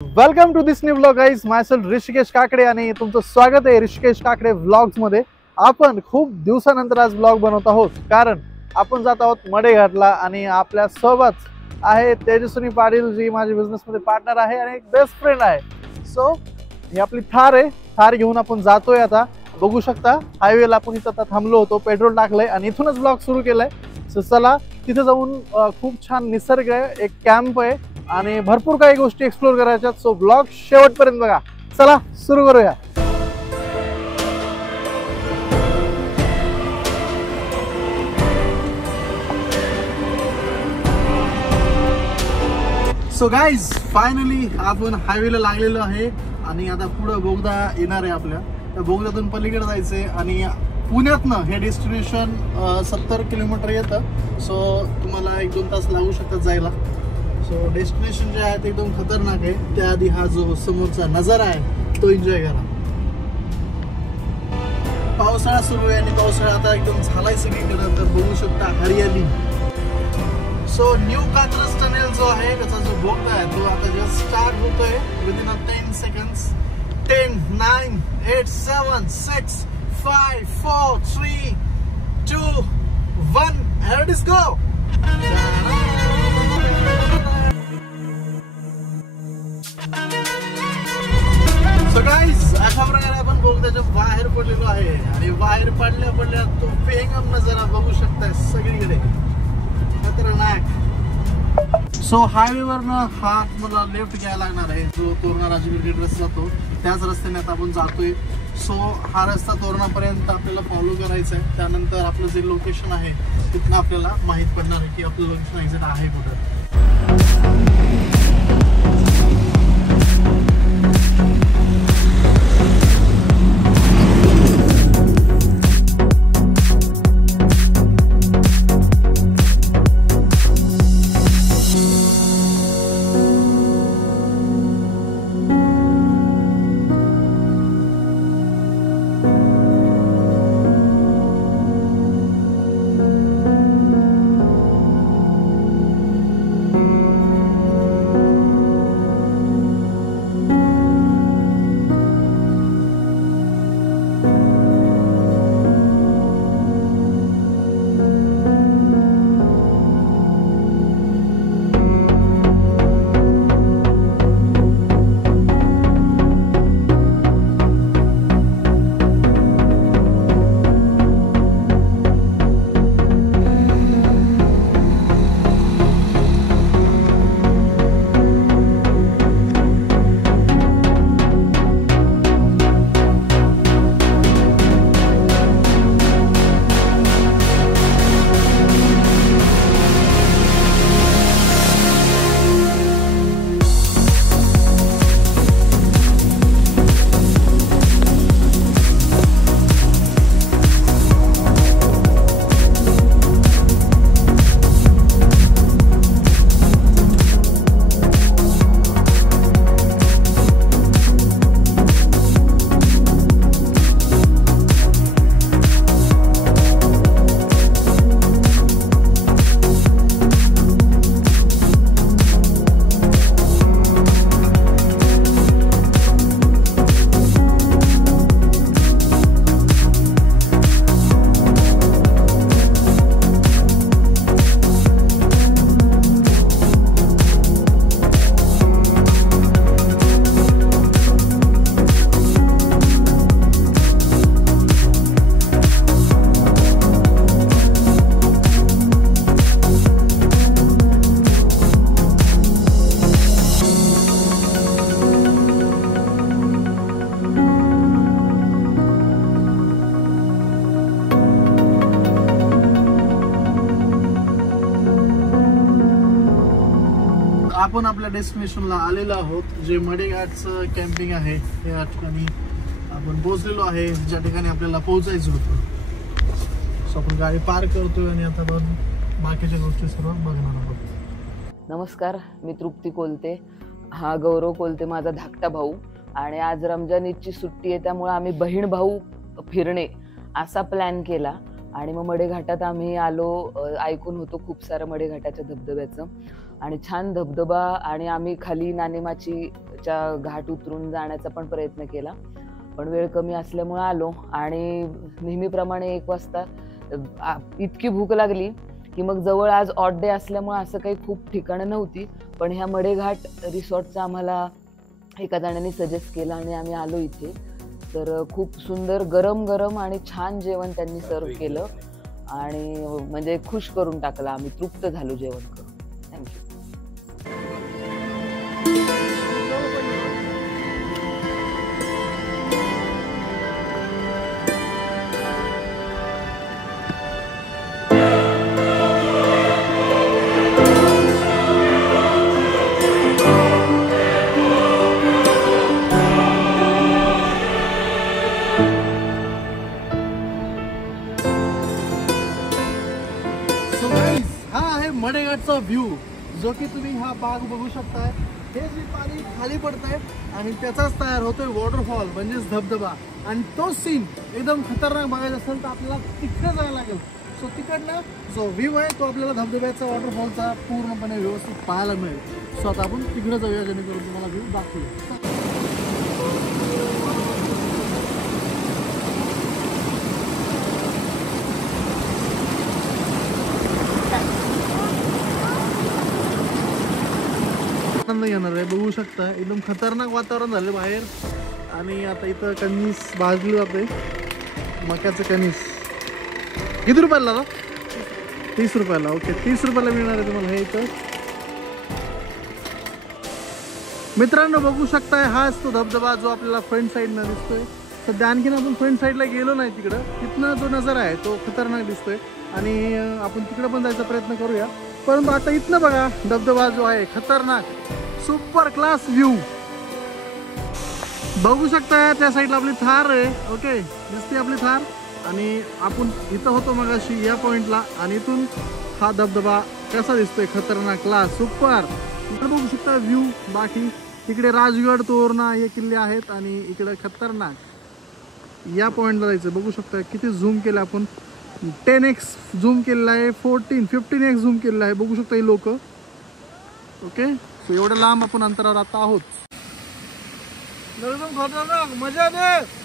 Welcome to this new vlog guys. Myself Rishikesh Kakade आणि तुमचं स्वागत आहे ऋषिकेश काकडे व्लॉग्स मध्ये. आपण खूप दिवसानंतर आज व्लॉग बनवत आहोत कारण आपण जात आहोत मडेघाटला आणि आपल्या सोबत आहे तेजस्विनी पाटील, जी माझी बिझनेस मध्ये पार्टनर आहे आणि एक बेस्ट फ्रेंड आहे. सो ही आपली थार आहे. थार घेऊन आपण जातोय. आता बघू शकता हायवेला आपण इथं आता थांबलो होतो, पेट्रोल टाकलंय आणि इथूनच ब्लॉग सुरू केलाय. सो चला तिथे जाऊन खूप छान निसर्ग आहे, एक कॅम्प आहे आणि भरपूर काही गोष्टी एक्सप्लोर करायच्यात. सो ब्लॉग शेवटपर्यंत बघा. चला सुरू करूया. सो गाईज फायनली आपण हायवेला लागलेलो आहे आणि आता पुढं बोगदा येणार आहे. आपल्या त्या बोगद्यातून पलीकडे जायचंय आणि पुण्यातनं हे डेस्टिनेशन 70 किलोमीटर येतं. सो तुम्हाला 1-2 तास लागू शकतात जायला. सो डेस्टिनेशन जे आहे ते एकदम खतरनाक आहे. त्याआधी हा जो समोरचा नजारा आहे तो एन्जॉय करा. पावसाळा सुरू आहे आणि पावसाळा आता एकदम झालाय सगळीकडे, तर बघू शकता हरियाली. सो न्यू कात्रज टनेल जो आहे त्याचा जो बोगदा आहे तो आता जस्ट स्टार्ट होतोय. Within 10 seconds. 10, 9, 8, 7, 6, 5, 4, 3, 2, 1. Here it is go. So guys अशा प्रकारे आपण बोगद्याच्या बाहेर पडलेलो आहे आणि बाहेर पडल्या तो पेहंगम नजारा बघू शकताय सगळीकडे. खतरनाक. सो हायवेवरनं हा मला लेफ्ट घ्यायला लागणार आहे, जो तोरणा राजवीर रस्ता जातो त्याच रस्त्याने आता आपण जातोय. सो हा रस्ता तोरणापर्यंत आपल्याला फॉलो करायचा आहे. त्यानंतर आपलं जे लोकेशन आहे तिथनं आपल्याला माहीत पडणार आहे की आपलं लोकेशन एक्झॅक्ट आहे कुठं. आपण आपल्या डेस्टिनेशनला आलेलो आहोत, जे मडेघाटचं कॅम्पिंग आहे. या ठिकाणी आपण पोहोचलेलो आहे, ज्या ठिकाणी आपल्याला पोहोचायचं होतं. सो आपण गाडी पार्क करतोय आणि आता आपण बाकीच्या गोष्टी सर्व बघणार आहोत. नमस्कार, मी तृप्ती कोलते. हा गौरव कोलते माझा धाकटा भाऊ. आणि आज रमजान ईदची सुट्टी आहे, त्यामुळे आम्ही बहीण भाऊ फिरणे असा प्लॅन केला. आणि मग मडेघाटात आम्ही आलो. ऐकून होतो खूप सारं मडेघाटाच्या धबधब्याचं आणि छान धबधबा. आणि आम्ही खाली नानेमाची मडेघाटच्या घाट उतरून जाण्याचा पण प्रयत्न केला, पण वेळ कमी असल्यामुळे आलो. आणि नेहमीप्रमाणे 1 वाजता इतकी भूक लागली की मग जवळ आज ऑड डे असल्यामुळे असं काही खूप ठिकाणं नव्हती, पण ह्या मडेघाट रिसॉर्टचा आम्हाला एका जणांनी सजेस्ट केला आणि आम्ही आलो इथे. तर खूप सुंदर गरम गरम आणि छान जेवण त्यांनी सर्व केलं आणि म्हणजे खुश करून टाकलं. आम्ही तृप्त झालो जेवण करून. थँक्यू. हा आहे मडेघाटचा व्ह्यू, जो की तुम्ही हा बाग बघू शकताय. हे जे पाणी खाली पडतंय आणि त्याचाच तयार होतोय वॉटरफॉल म्हणजेच धबधबा. आणि तो सीन एकदम खतरनाक बघायचा असेल तर आपल्याला तिकडे जायला लागेल. सो तिकडनं जो व्ह्यू आहे तो आपल्याला धबधब्याचा वॉटरफॉलचा पूर्णपणे व्यवस्थित पाहायला मिळेल. सो आता आपण तिकडे जाऊया जेणेकरून तुम्हाला व्ह्यू दाखवूया. येणार आहे बघू शकता. एकदम खतरनाक वातावरण झालं बाहेर. आणि आता इथं कणीस भाजली जाते, मक्याचं कणीस. किती रुपयाला दादा? 30 रुपयाला. ओके, 30 रुपयाला मिळणार आहे तुम्हाला हे इथं. मित्रांनो बघू शकताय, हाच तो धबधबा जो आपल्याला फ्रंट साईडनं दिसतोय. सध्या आणखीन आपण फ्रंट साईडला गेलो नाही तिकडं. तिथनं जो नजारा आहे तो खतरनाक दिसतोय आणि आपण तिकडं पण जायचा प्रयत्न करूया. परंतु आता इथनं बघा धबधबा जो आहे खतरनाक, सुपर क्लास व्ह्यू बघू शकता. त्या साईडला आपली थार आहे. ओके, दिसते आपली थार. आणि आपण इथं होतो मगाशी या पॉइंटला आणि इथून हा धबधबा कसा दिसतोय, खतरनाक क्लास सुपर. इकडे बघू शकता व्ह्यू. बाकी इकडे राजगड, तोरणा हे किल्ले आहेत आणि इकडे खतरनाक या पॉइंटला जायचं. बघू शकता किती झूम केलं आपण. 10x झूम केलेला आहे, 15x झूम केलेला आहे. बघू शकता ही लोक. ओके, सो एवढं लांब आपण अंतरावर आता आहोत. मजा दे.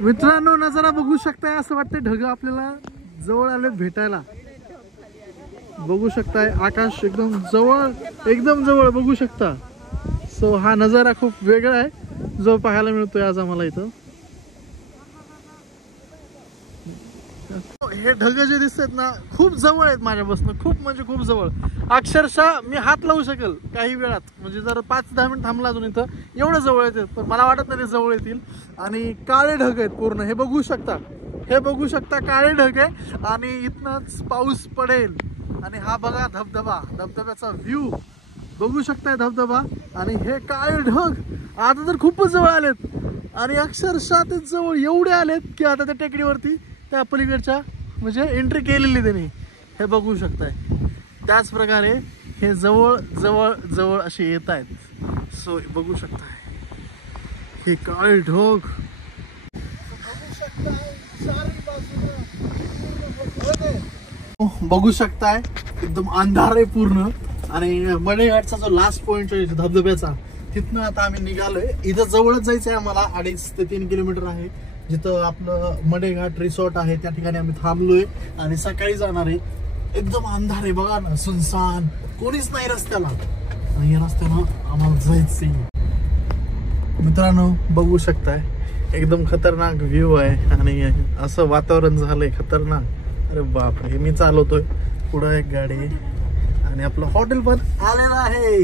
मित्रांनो नजारा बघू शकताय. असं वाटतंय ढग आपल्याला जवळ आले भेटायला. बघू शकताय आकाश एकदम जवळ बघू शकता. सो हा नजारा खूप वेगळा आहे जो पाहायला मिळतोय आज आम्हाला इथं. हे ढग जे दिसतात ना खूप जवळ आहेत माझ्यापासून, खूप म्हणजे खूप जवळ. अक्षरशः मी हात लावू शकेल काही वेळात. म्हणजे जर 5-10 मिनिट थांबला अजून इथं एवढं जवळ येतात, पण मला वाटत नाही ते जवळ येतील. आणि काळे ढग आहेत पूर्ण. हे बघू शकता काळे ढग आहे आणि इथनच पाऊस पडेल. आणि हा बघा धबधब्याचा व्ह्यू बघू शकताय धबधबा. आणि हे काळे ढग आता तर खूपच जवळ आलेत आणि अक्षरशः ते जवळ एवढे आलेत की आता त्या टेकडीवरती त्या पलीकडच्या म्हणजे एंट्री केलेली त्यांनी. हे बघू शकताय. त्याच प्रकारे हे जवळ असे येत आहेत. सो बघू शकताय हे काळे ढग. बघू शकताय एकदम अंधार आहे पूर्ण. आणि मडेघाटचा जो लास्ट पॉइंट आहे धबधब्याचा, तिथनं आता आम्ही निघालोय. इथं जवळच जायचं आहे आम्हाला. 2.5 ते 3 किलोमीटर आहे जिथं आपलं मडेघाट रिसॉर्ट आहे. त्या ठिकाणी आम्ही थांबलोय आणि सकाळी जाणार आहे. एकदम अंधार आहे बघा ना, सुनसान, कोणीच नाही रस्त्याला. आणि या रस्त्यानं आम्हाला जायचंय. मित्रांनो बघू शकताय एकदम खतरनाक व्ह्यू आहे आणि असं वातावरण झालंय खतरनाक. अरे बापरे, मी चालवतोय, पुढं एक गाडी आणि आपलं हॉटेल पण आलेलं आहे.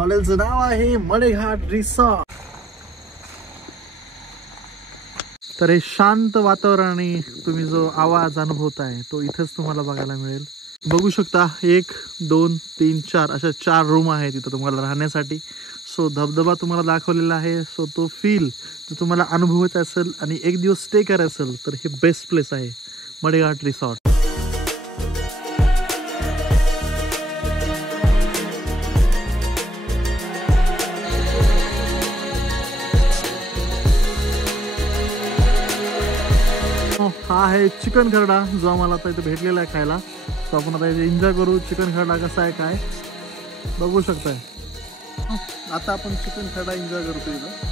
हॉटेलचं नाव आहे मडेघाट रिसॉर्ट. तर हे शांत वातावरण आणि तुम्ही जो आवाज अनुभवताय तो इथेच तुम्हाला बघायला मिळेल. बघू शकता 1 2 3 4 अशा 4 रूम आहेत इथं तुम्हाला राहण्यासाठी. सो धबधबा तुम्हाला दाखवलेला आहे. सो तो फील जर तुम्हाला अनुभवायचा असेल आणि एक दिवस स्टे करायचं असेल तर हे बेस्ट प्लेस आहे मडेघाट रिसॉर्ट. हा आहे चिकन खरडा जो आम्हाला आता इथे भेटलेला आहे खायला. तर आपण आता इथे एन्जॉय करू. चिकन खरडा कसा आहे काय बघू शकताय. आता आपण चिकन खरडा एन्जॉय करतो इथं.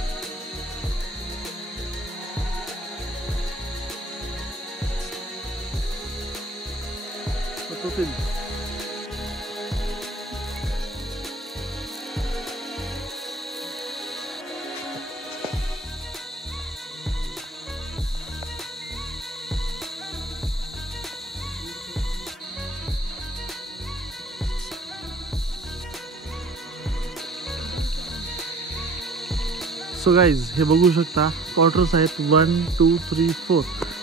सो गाईज हे बघू शकता क्वार्टर्स आहेत 1 2 3 4.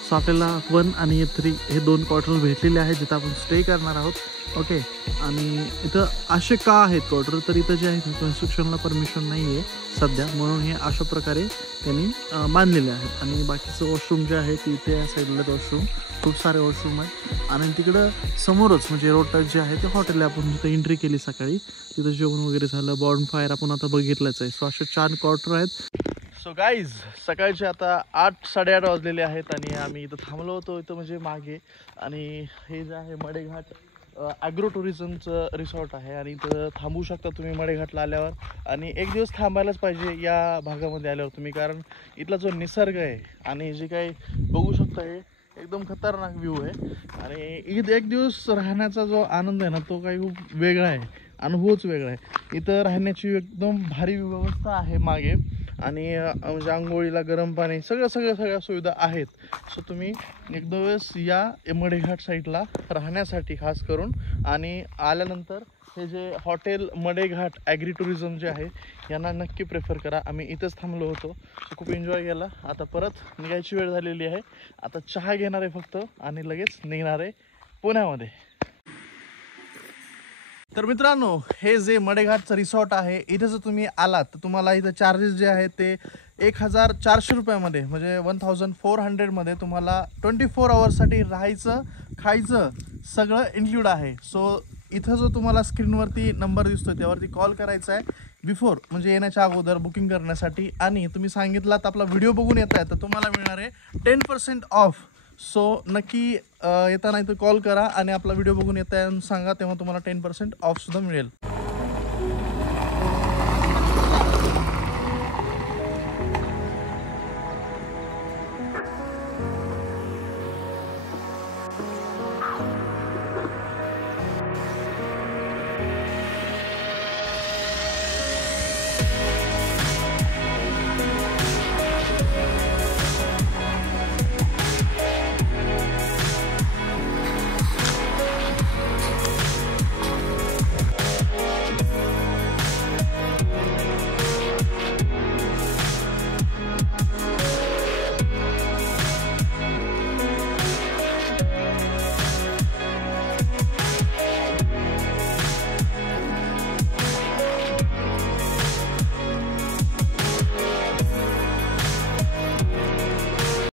सो आपल्याला 1 आणि 3 हे 2 क्वार्टर्स भेटलेले आहेत जिथं आपण स्टे करणार आहोत. ओके. आणि इथं असे का आहेत क्वार्टर तर इथं जे आहे कन्स्ट्रक्शनला परमिशन नाही आहे सध्या म्हणून हे अशा प्रकारे त्यांनी बांधलेले आहेत. आणि बाकीचं वॉशरूम जे आहे ते इथे या साईडला वॉशरूम खूप सारे वॉशरूम आहेत. आणि तिकडं समोरच म्हणजे रोड टच जे आहे ते हॉटेल आहे. आपण जिथं एंट्री केली सकाळी तिथं जेवण वगैरे झालं. बॉन्डफायर आपण आता बघितलंच आहे. सो असे 4 क्वार्टर आहेत. सो गाईज सकाळचे आता 8 साडेआठ वाजलेले आहेत आणि आम्ही इथं थांबलो होतो इथं म्हणजे मागे. आणि हे जे आहे मडेघाट ॲग्रो टुरिझमचं रिसॉर्ट आहे आणि इथं थांबू शकता तुम्ही मडेघाटला आल्यावर. आणि एक दिवस थांबायलाच पाहिजे या भागामध्ये आल्यावर तुम्ही कारण इथला जो निसर्ग आहे आणि जे काही बघू शकता हे एकदम खतरनाक व्ह्यू आहे. आणि एक दिवस राहण्याचा जो आनंद आहे ना तो काही खूप वेगळा आहे. अनुभवच वेगळा आहे. इथं राहण्याची एकदम भारी व्यवस्था आहे मागे. आणि म्हणजे आंघोळीला गरम पाणी सगळ्या सुविधा आहेत. सो तुम्ही एकदा वेळेस या मडेघाट साईडला राहण्यासाठी खास करून. आणि आल्यानंतर हे जे हॉटेल मडेघाट ॲग्री टुरिझम जे आहे यांना नक्की प्रेफर करा. आम्ही इथंच थांबलो होतो. सो खूप एन्जॉय केला. आता परत निघायची वेळ झालेली आहे. आता चहा घेणार आहे फक्त आणि लगेच निघणार आहे पुण्यामध्ये. तर मित्रांनो हे जे मडेघाटचं रिसॉर्ट आहे इथे जर तुम्ही आलात तर तुम्हाला इथं चार्जेस जे आहेत ते 1400 रुपयामध्ये म्हणजे 1400 मध्ये तुम्हाला 24 आवर्ससाठी राहायचं खायचं सगळं इन्क्लूड आहे. सो इथं जो तुम्हाला स्क्रीनवरती नंबर दिसतोय त्यावरती कॉल करायचा आहे बिफोर म्हणजे येण्याच्या अगोदर बुकिंग करण्यासाठी. आणि तुम्ही सांगितलात आपला व्हिडिओ बघून येत आहे तर तुम्हाला मिळणार आहे 10% ऑफ. सो नक्की येताना इथं कॉल करा आणि आपला व्हिडिओ बघून येत आहे सांगा तेव्हा तुम्हाला 10% ऑफ सुद्धा मिळेल.